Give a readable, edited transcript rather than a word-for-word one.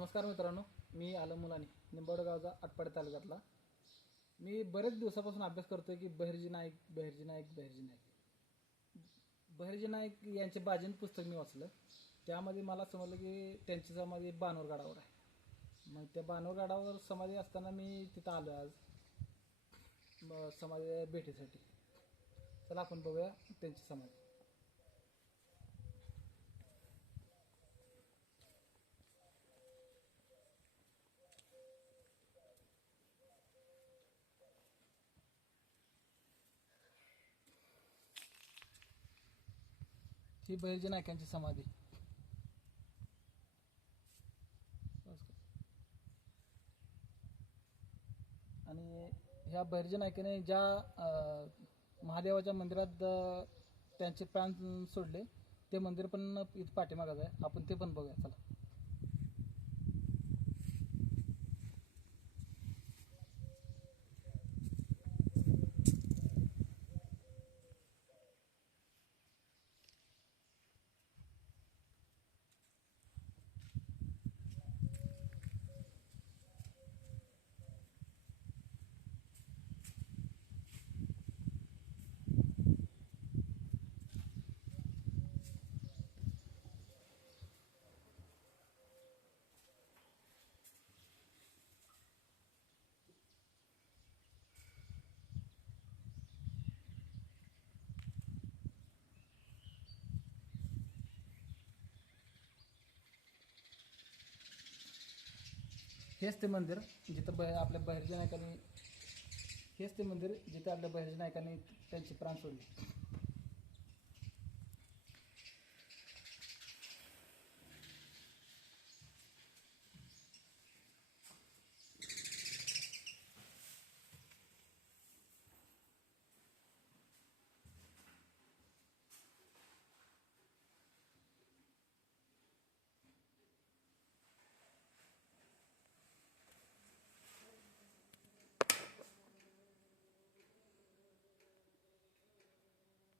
नमस्कार मित्रांनो, मी आलम मुलानी, निंबावडे गावचा आटपाडी तालुक्यातला. मी बरेच दिवसापासून अभ्यास करतोय की बहिर्जी नाईक बहिर्जी नाईक यांचे बाजीन पुस्तक मी वाचलं. त्यामध्ये मला समजलं की त्यांची समाधी बानोरगडावर आहे. मग त्या बानोरगडावर समाधी असताना मी तिथं आलो आज समाधी भेटीसाठी. चला आपण बघूया त्यांची समाधी. ही बहिर्जी नाईकांची समाधी. आणि ह्या बहिर्जी नाईकाने ज्या महादेवाच्या मंदिरात त्यांचे प्राण सोडले ते मंदिर पण इथं पाठीमागं आहे. आपण ते पण बघूया. चला. हेच ते मंदिर जिथं आपल्या बहिर्जी नाईकांनी हेच ते मंदिर जिथं आपल्या बहिर्जी नाईकांनी त्यांचे प्राण सोडले.